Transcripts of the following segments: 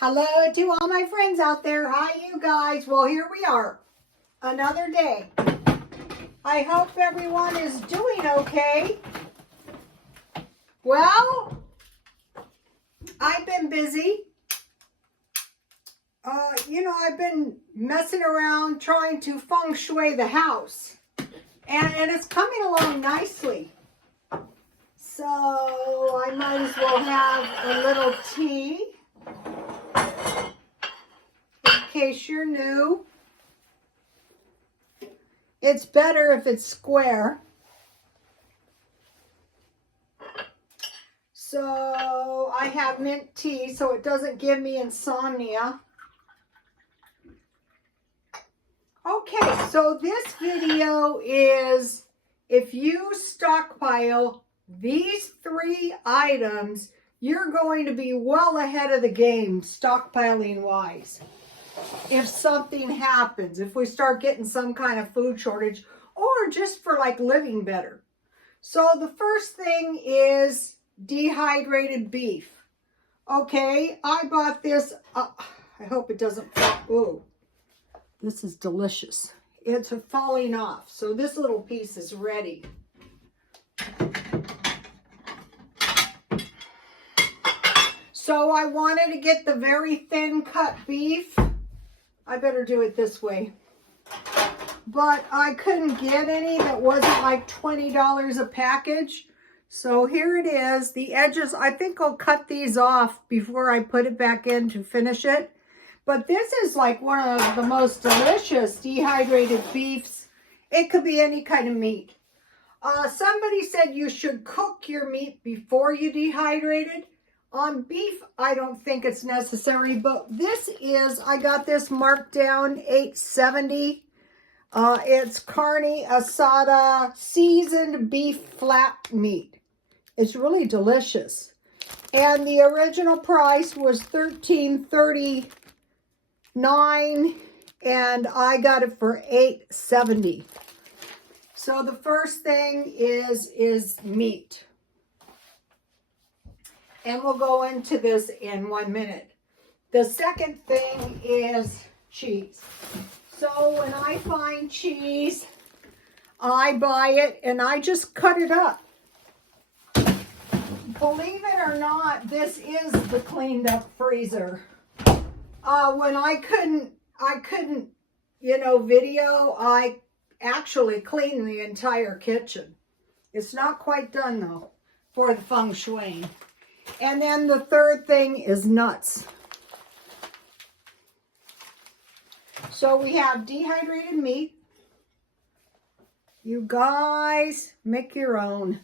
Hello to all my friends out there. Hi, you guys. Well, here we are. Another day. I hope everyone is doing okay. Well, I've been busy. I've been messing around trying to feng shui the house. And it's coming along nicely. So I might as well have a little tea. In case you're new, it's better if it's square. So I have mint tea so it doesn't give me insomnia. Okay, so this video is if you stockpile these 3 items, you're going to be well ahead of the game stockpiling wise. If something happens, if we start getting some kind of food shortage, or just for like living better. So the first thing is dehydrated beef. Okay, I bought this. I hope it doesn't fall. Ooh, this is delicious. It's falling off. So this little piece is ready. So I wanted to get the very thin cut beef. I better do it this way. But I couldn't get any that wasn't like $20 a package. So here it is. The edges, I think I'll cut these off before I put it back in to finish it. But this is like one of the most delicious dehydrated beefs. It could be any kind of meat. Somebody said you should cook your meat before you dehydrate it. On beef, I don't think it's necessary, but this is, I got this marked down, $8.70. It's carne asada seasoned beef flat meat. It's really delicious. And the original price was $13.39, and I got it for $8.70. So the first thing is meat. And we'll go into this in 1 minute. The second thing is cheese. So when I find cheese, I buy it and I just cut it up. Believe it or not, this is the cleaned up freezer. When I couldn't, video, I actually cleaned the entire kitchen. It's not quite done though for the feng shui. And then the third thing is nuts. So we have dehydrated meat. You guys make your own.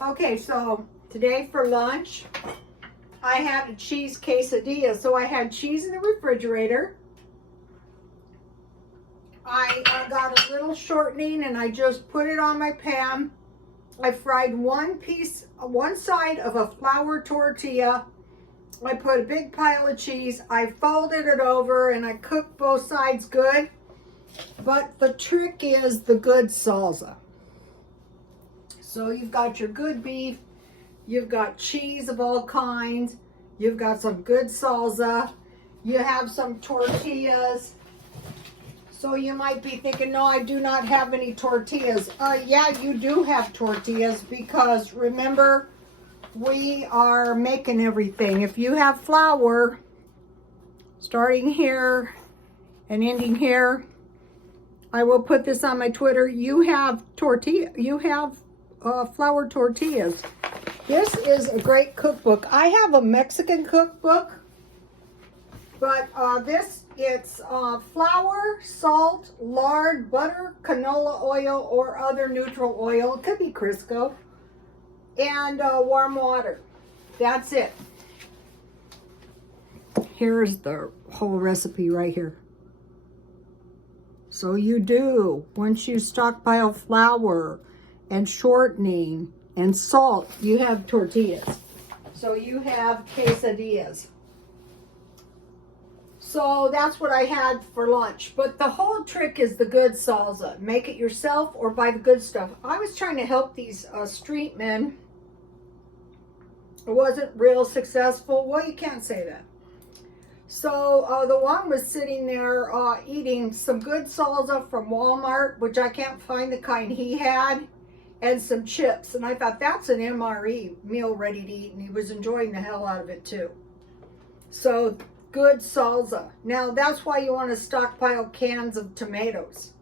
Okay, so today for lunch, I had a cheese quesadilla. So I had cheese in the refrigerator. I got a little shortening and I just put it on my pan. I fried one side of a flour tortilla. I put a big pile of cheese. I folded it over and I cooked both sides good. But the trick is the good salsa. So you've got your good beef. You've got cheese of all kinds. You've got some good salsa. You have some tortillas. So you might be thinking, no, I do not have any tortillas. Yeah, you do have tortillas because remember, we are making everything. If you have flour, starting here and ending here, I will put this on my Twitter. You have flour tortillas. This is a great cookbook. I have a Mexican cookbook, but it's flour, salt, lard, butter, canola oil, or other neutral oil. It could be Crisco, and warm water. That's it. Here's the whole recipe right here. So you do, once you stockpile flour and shortening and salt, you have tortillas. So you have quesadillas. So that's what I had for lunch. But the whole trick is the good salsa. Make it yourself or buy the good stuff. I was trying to help these street men. It wasn't real successful. Well, you can't say that. So the one was sitting there eating some good salsa from Walmart, which I can't find the kind he had, and some chips. And I thought, that's an MRE, meal ready to eat. And he was enjoying the hell out of it too. So good salsa. Now that's why you want to stockpile cans of tomatoes.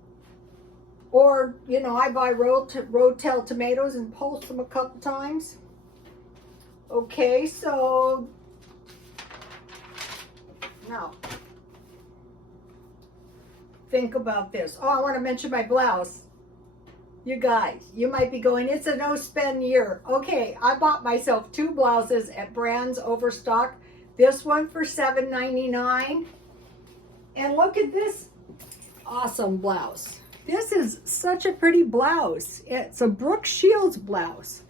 Or, you know, I buy Rotel tomatoes and pulse them a couple times. Okay, so now think about this. Oh, I want to mention my blouse. You guys, you might be going, it's a no spend year. Okay, I bought myself 2 blouses at Brands Overstock. This one for $7.99. And look at this awesome blouse. This is such a pretty blouse. It's a Brooke Shields blouse.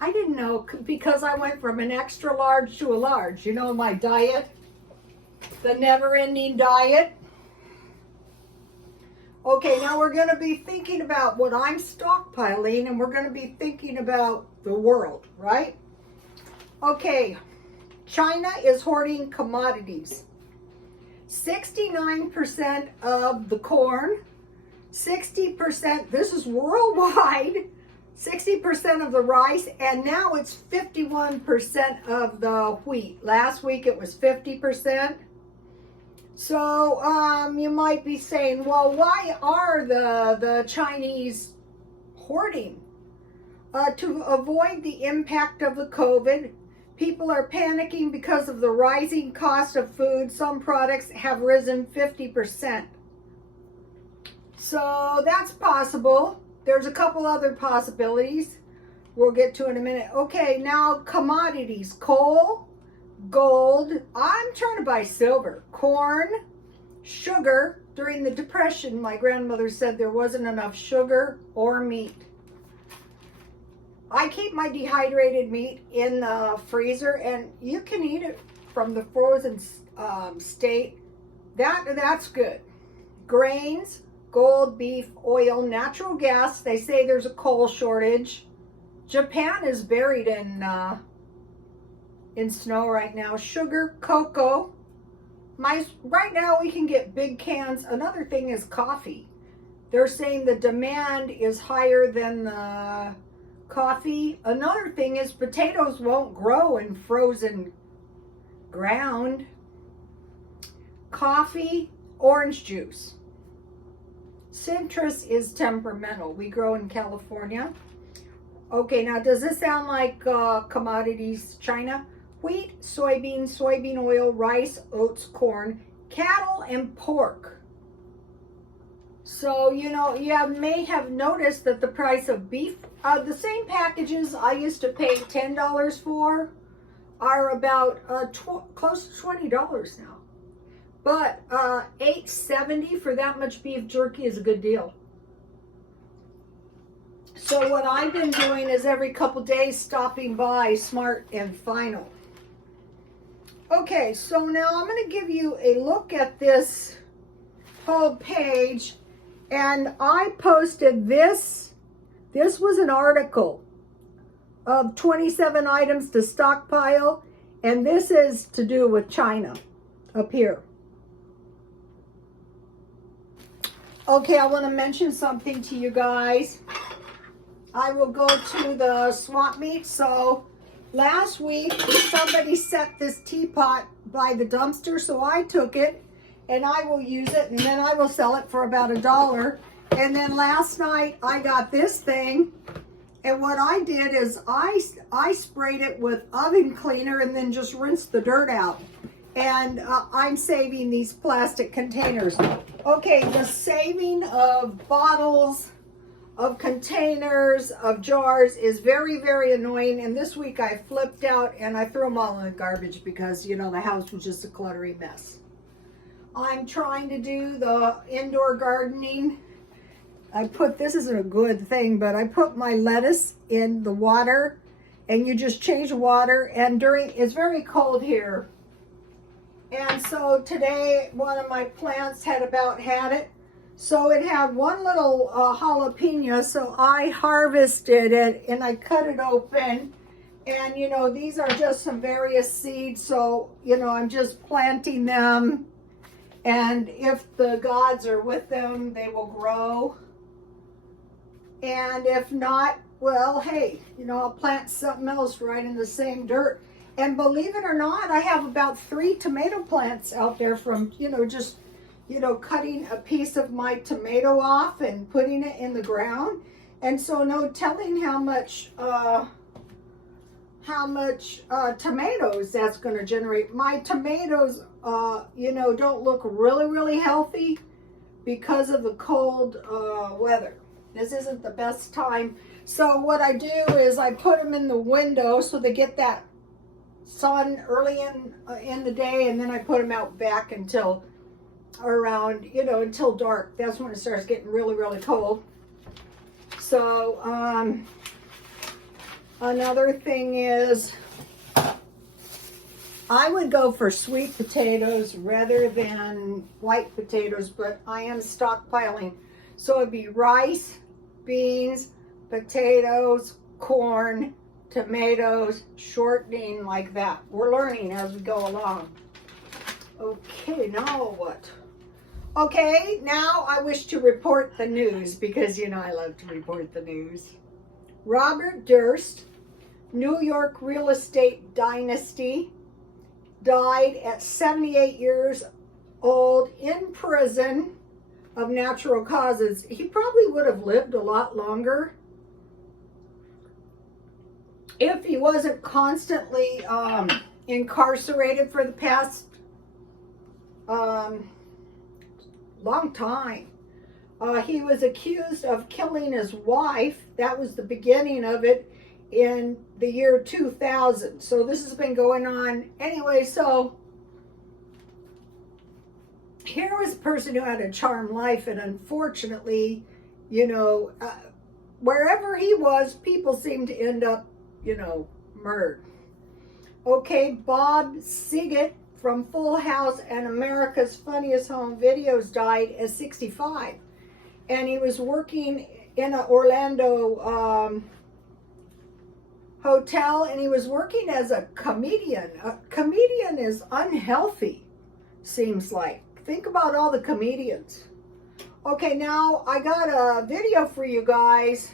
I didn't know, because I went from an extra large to a large. You know, my diet, the never-ending diet. Okay, now we're going to be thinking about what I'm stockpiling, and we're going to be thinking about the world, right? Okay, China is hoarding commodities. 69% of the corn, 60%, this is worldwide, 60% of the rice, and now it's 51% of the wheat. Last week it was 50%. So you might be saying, well, why are the Chinese hoarding? To avoid the impact of the COVID, people are panicking because of the rising cost of food. Some products have risen 50%. So that's possible. There's a couple other possibilities we'll get to in a minute. Okay, now commodities. Coal, gold. I'm trying to buy silver. Corn, sugar. During the Depression, my grandmother said there wasn't enough sugar or meat. I keep my dehydrated meat in the freezer, and you can eat it from the frozen state. That's good. Grains, gold, beef, oil, natural gas. They say there's a coal shortage. Japan is buried in snow right now. Sugar, cocoa. Right now we can get big cans. Another thing is coffee. They're saying the demand is higher than the coffee. Another thing is potatoes won't grow in frozen ground. Coffee, orange juice. Citrus is temperamental. We grow in California. Okay, now does this sound like commodities? China? Wheat, soybean oil, rice, oats, corn, cattle, and pork. So, you know, you may have noticed that the price of beef, the same packages I used to pay $10 for are about close to $20 now. But $8.70 for that much beef jerky is a good deal. So what I've been doing is every couple days stopping by Smart and Final. Okay, so now I'm going to give you a look at this whole page. And I posted this. This was an article of 27 items to stockpile. And this is to do with China up here. Okay, I want to mention something to you guys. I will go to the swamp meet. So last week, somebody set this teapot by the dumpster. So I took it and I will use it, and then I will sell it for about $1. And then last night I got this thing, and what I did is I sprayed it with oven cleaner and then just rinsed the dirt out. And I'm saving these plastic containers. Okay, the saving of bottles, of containers, of jars is very, very annoying. And this week I flipped out and I threw them all in the garbage because, you know, the house was just a cluttery mess. I'm trying to do the indoor gardening. This isn't a good thing, but I put my lettuce in the water, and you just change the water. And it's very cold here. And so today, one of my plants had about had it. So it had one little jalapeno, so I harvested it and I cut it open. And, you know, these are just some various seeds, so, you know, I'm just planting them. And if the gods are with them, they will grow. And if not, well, hey, you know, I'll plant something else right in the same dirt. And believe it or not, I have about 3 tomato plants out there from, you know, just, you know, cutting a piece of my tomato off and putting it in the ground. And so no telling how much tomatoes that's going to generate. My tomatoes, you know, don't look really healthy because of the cold weather. This isn't the best time. So what I do is I put them in the window so they get that sun early in the day, and then I put them out back until around, you know, until dark. That's when it starts getting really cold. So another thing is I would go for sweet potatoes rather than white potatoes, but I am stockpiling. So it'd be rice, beans, potatoes, corn, tomatoes, shortening, like that. We're learning as we go along. Okay, now what? Okay, now I wish to report the news because, you know, I love to report the news. Robert Durst, New York real estate dynasty, died at 78 years old in prison of natural causes. He probably would have lived a lot longer if he wasn't constantly incarcerated for the past long time. He was accused of killing his wife. That was the beginning of it in the year 2000. So this has been going on. Anyway, so here was a person who had a charmed life, and unfortunately, you know, wherever he was, people seemed to end up, you know, murdered. Okay, Bob Saget from Full House and America's Funniest Home Videos died at 65. And he was working in an Orlando hotel, and he was working as a comedian. A comedian is unhealthy, seems like. Think about all the comedians. Okay, now I got a video for you guys.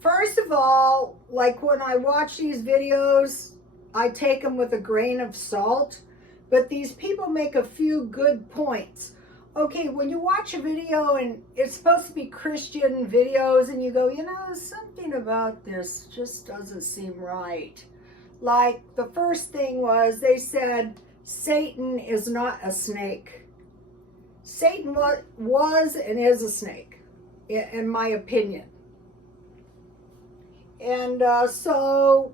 First of all, like when I watch these videos, I take them with a grain of salt, but these people make a few good points. Okay, when you watch a video and it's supposed to be Christian videos and you go, you know, something about this just doesn't seem right. Like the first thing was they said Satan is not a snake. Satan was and is a snake, in my opinion. And so,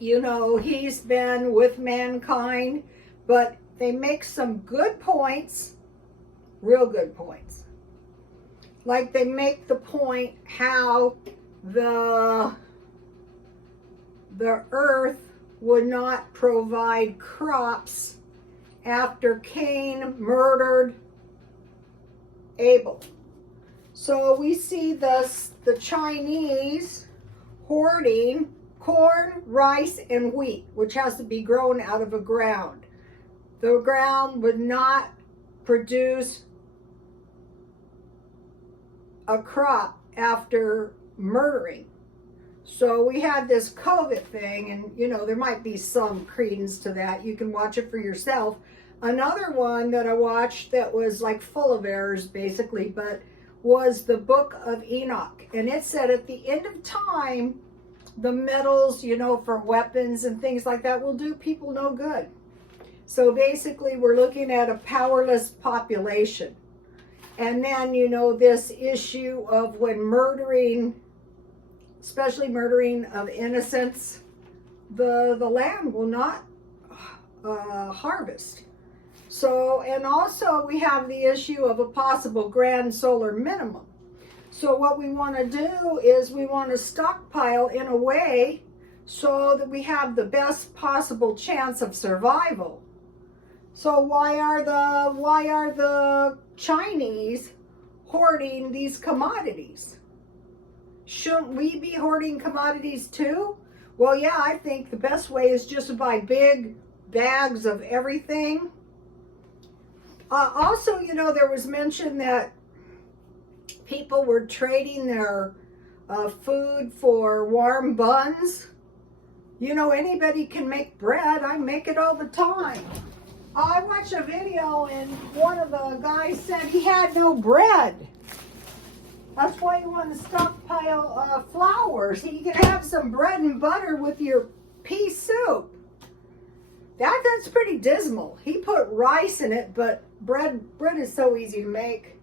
you know, he's been with mankind, but they make some good points, real good points. Like they make the point how the earth would not provide crops after Cain murdered Abel. So we see the Chinese hoarding corn, rice, and wheat, which has to be grown out of a ground. The ground would not produce a crop after murdering. So we had this COVID thing, and you know, there might be some credence to that. You can watch it for yourself. Another one that I watched that was like full of errors basically, but was the Book of Enoch. And it said at the end of time, the metals, you know, for weapons and things like that will do people no good. So basically we're looking at a powerless population. And then, you know, this issue of when murdering, especially murdering of innocents, the land will not harvest. So, and also we have the issue of a possible grand solar minimum. So what we want to do is we want to stockpile in a way so that we have the best possible chance of survival. So why are the Chinese hoarding these commodities? Shouldn't we be hoarding commodities too? Well, yeah, I think the best way is just to buy big bags of everything. Also, you know, there was mention that people were trading their food for warm buns. You know, anybody can make bread. I make it all the time. I watched a video and one of the guys said he had no bread. That's why you want to stockpile flour, so you can have some bread and butter with your pea soup. That's pretty dismal. He put rice in it, but bread is so easy to make.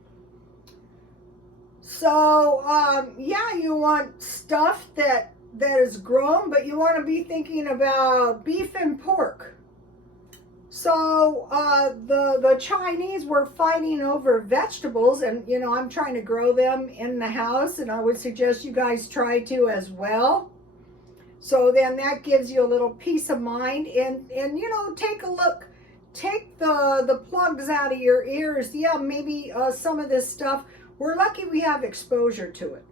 So yeah, you want stuff that is grown, but you want to be thinking about beef and pork. So the Chinese were fighting over vegetables, and you know, I'm trying to grow them in the house, and I would suggest you guys try to as well. So then that gives you a little peace of mind, and you know, take a look, take the plugs out of your ears. Yeah, maybe some of this stuff, we're lucky we have exposure to it.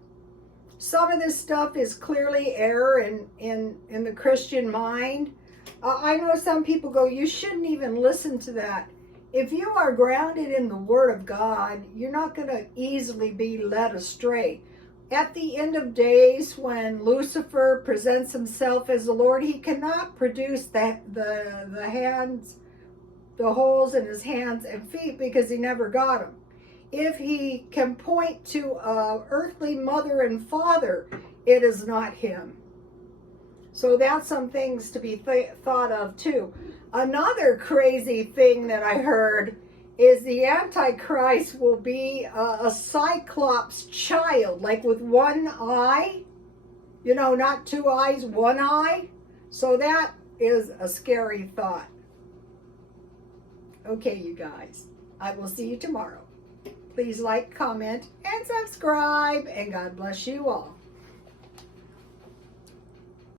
Some of this stuff is clearly error in the Christian mind. I know some people go, you shouldn't even listen to that. If you are grounded in the Word of God, you're not going to easily be led astray. At the end of days, when Lucifer presents himself as the Lord, he cannot produce the hands, the holes in his hands and feet, because he never got them. If he can point to an earthly mother and father, it is not him. So that's some things to be thought of too. Another crazy thing that I heard is the Antichrist will be a Cyclops child, like with one eye. You know, not two eyes, one eye. So that is a scary thought. Okay, you guys. I will see you tomorrow. Please like, comment, and subscribe. And God bless you all.